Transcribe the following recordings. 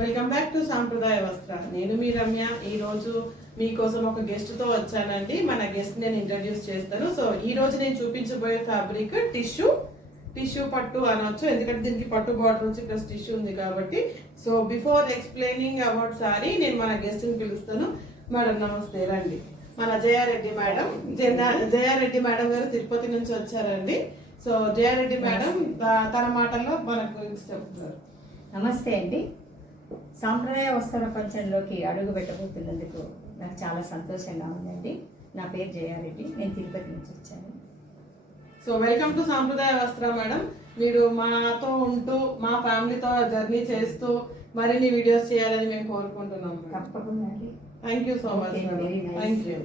Welcome back to సాంప్రదాయ వస్త్ర. నేను మీ రమ్య. ఈ రోజు మీకోసం ఒక గెస్ట్ తో వచ్చానండి. మన గెస్ట్ నేను ఇంట్రడ్యూస్ చేస్తాను. సో ఈ రోజు నేను చూపించబోయే ఫ్యాబ్రిక్ టిష్యూ పట్టు అనొచ్చు, ఎందుకంటే దీనికి పట్టు బార్డర్ వచ్చి ప్లస్ టిష్యూ ఉంది కాబట్టి. So before explaining about sorry నేను మన గెస్ట్ ని పిలుస్తాను. మేడం నమస్తే, రండి. మన జయారెడ్డి మేడం గారు తిరుపతి నుంచి వచ్చారండి. సో జయారెడ్డి మేడం తన మాటల్లో మనకు చెప్తున్నారు. నమస్తే అండి. సాంప్రదాయ వస్త్ర ప్రపంచంలోకి అడుగు పెట్టబోతున్నందుకు నాకు చాలా సంతోషంగా ఉందండి. నా పేరు జయారెడ్డి, నేను తిరుపతి నుంచి వచ్చాను. సో వెల్కమ్ టు సాంప్రదాయ వస్త్ర మేడం. మీరు మాతో ఉంటూ మా ఫ్యామిలీతో జర్నీ చేస్తూ మరిన్ని వీడియోస్ చేయాలని మేము కోరుకుంటున్నాం. తప్పకుండా అండి. Thank you so much. Thank you.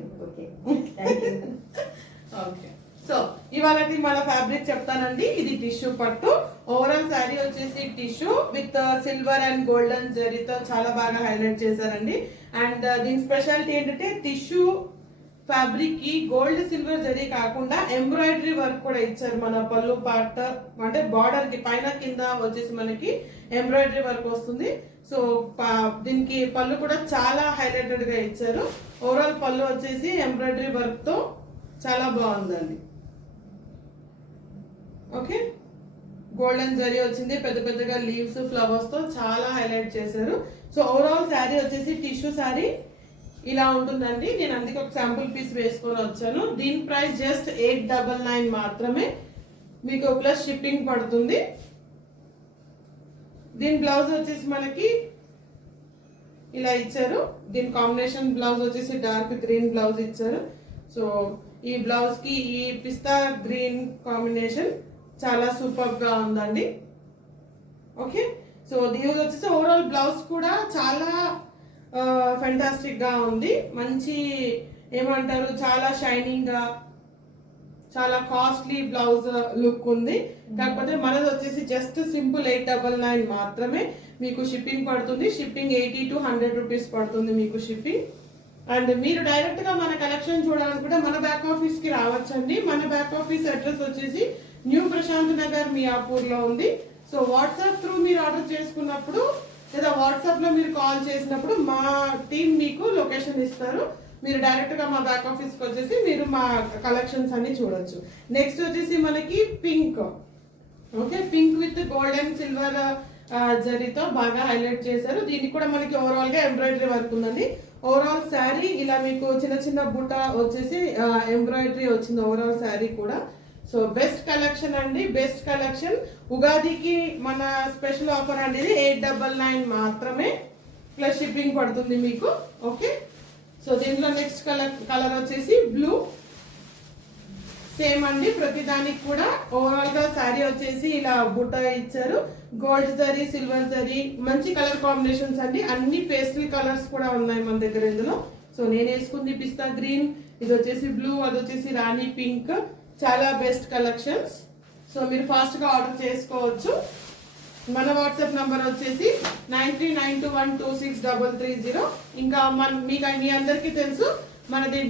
Okay, so ఇవాళ మన ఫ్యాబ్రిక్ చెప్తానండి. ఇది టిష్యూ పట్టు. ఓవరాల్ శారీ వచ్చేసి tissue with silver and golden జరీతో చాలా బాగా హైలైట్ చేశారండి. అండ్ దీని స్పెషాలిటీ ఏంటంటే టిష్యూ ఫ్యాబ్రిక్ కి గోల్డ్ సిల్వర్ జరీ కాకుండా ఎంబ్రాయిడరీ వర్క్ కూడా ఇచ్చారు. మన పళ్ళు పార్ట్ అంటే బార్డర్ కి పైన కింద వచ్చేసి మనకి ఎంబ్రాయిడరీ వర్క్ వస్తుంది. సో దీనికి పళ్ళు కూడా చాలా హైలైటెడ్ గా ఇచ్చారు. ఓవరాల్ పళ్ళు వచ్చేసి ఎంబ్రాయిడరీ వర్క్ తో చాలా బాగుందండి. ఓకే, గోల్డెన్ జరీ వచ్చింది, పెద్ద పెద్దగా లీవ్స్ ఫ్లవర్స్ తో చాలా హైలైట్ చేశారు. సో ఓవరాల్ శారీ వచ్చేసి టిష్యూ శారీ ఇలా ఉంటుందండి. నేను అందుకే ఒక శాంపుల్ పీస్ వేసుకొని వచ్చాను. దీని ప్రైస్ జస్ట్ 899 మాత్రమే. మీకు ప్లస్ షిప్పింగ్ పడుతుంది. దీని బ్లౌజ్ వచ్చేసి మనకి ఇలా ఇచ్చారు. దీని కాంబినేషన్ బ్లౌజ్ వచ్చేసి డార్క్ గ్రీన్ బ్లౌజ్ ఇచ్చారు. సో ఈ బ్లౌజ్ కి ఈ పిస్తా గ్రీన్ కాంబినేషన్ చాలా సూపర్ గా ఉందండి. ఓకే, సో దీని వచ్చేసి ఓవరాల్ బ్లౌజ్ కూడా చాలా ఫెంటాస్టిక్ గా ఉంది. మంచి ఏమంటారు, చాలా షైనింగ్ గా చాలా కాస్ట్లీ బ్లౌజ్ లుక్ ఉంది. కాకపోతే మనది వచ్చేసి జస్ట్ సింపుల్ 899 మాత్రమే. మీకు షిప్పింగ్ పడుతుంది. షిప్పింగ్ 80 to 100 రూపీస్ పడుతుంది మీకు షిప్పింగ్. అండ్ మీరు డైరెక్ట్ గా మన కలెక్షన్ చూడాలనుకుంటే మన బ్యాక్ ఆఫీస్ కి రావచ్చండి. మన బ్యాక్ ఆఫీస్ అడ్రస్ వచ్చేసి న్యూ ప్రశాంత్ నగర్ మియాపూర్ లో ఉంది. సో వాట్సాప్ త్రూ మీరు ఆర్డర్ చేసుకున్నప్పుడు లేదా వాట్సాప్ లో మీరు కాల్ చేసినప్పుడు మా టీం మీకు లొకేషన్ ఇస్తారు. మీరు డైరెక్ట్ గా మా బ్యాక్ ఆఫీస్ కి వచ్చేసి మీరు మా కలెక్షన్స్ అన్ని చూడొచ్చు. నెక్స్ట్ వచ్చేసి మనకి pink. Okay, pink with gold and silver జరీతో బాగా హైలైట్ చేశారు. దీనికి కూడా మనకి ఓవరాల్ గా ఎంబ్రాయిడరీ వర్క్ ఉందండి. ఓవరాల్ శారీ ఇలా మీకు చిన్న చిన్న బుట్ట వచ్చేసి ఎంబ్రాయిడరీ వచ్చింది ఓవరాల్ శారీ కూడా. సో బెస్ట్ కలెక్షన్ అండి, బెస్ట్ కలెక్షన్. ఉగాదికి మన స్పెషల్ ఆఫర్ అండి. ఇది 899 మాత్రమే ప్లస్ షిప్పింగ్ పడుతుంది మీకు. ఓకే, సో దీంట్లో నెక్స్ట్ కలర్ వచ్చేసి బ్లూ. సేమ్ అండి, ప్రతి దానికి కూడా ఓవరాల్ గా శారీ వచ్చేసి ఇలా బుట్ట ఇచ్చారు. గోల్డ్ జరీ, సిల్వర్ జరీ, మంచి కలర్ కాంబినేషన్స్ అండి. అన్ని పేస్టల్ కలర్స్ కూడా ఉన్నాయి మన దగ్గర ఇందులో. సో నేను వేసుకుంది పిస్తా గ్రీన్, ఇది వచ్చేసి బ్లూ, అది వచ్చేసి రాణి పింక్. చాలా బెస్ట్ కలెక్షన్స్. సో మీరు ఫాస్ట్ గా ఆర్డర్ చేసుకోవచ్చు. మన వాట్సాప్ నంబర్ వచ్చేసి 9392126330. ఇంకా మీ అందరికీ తెలుసు మనది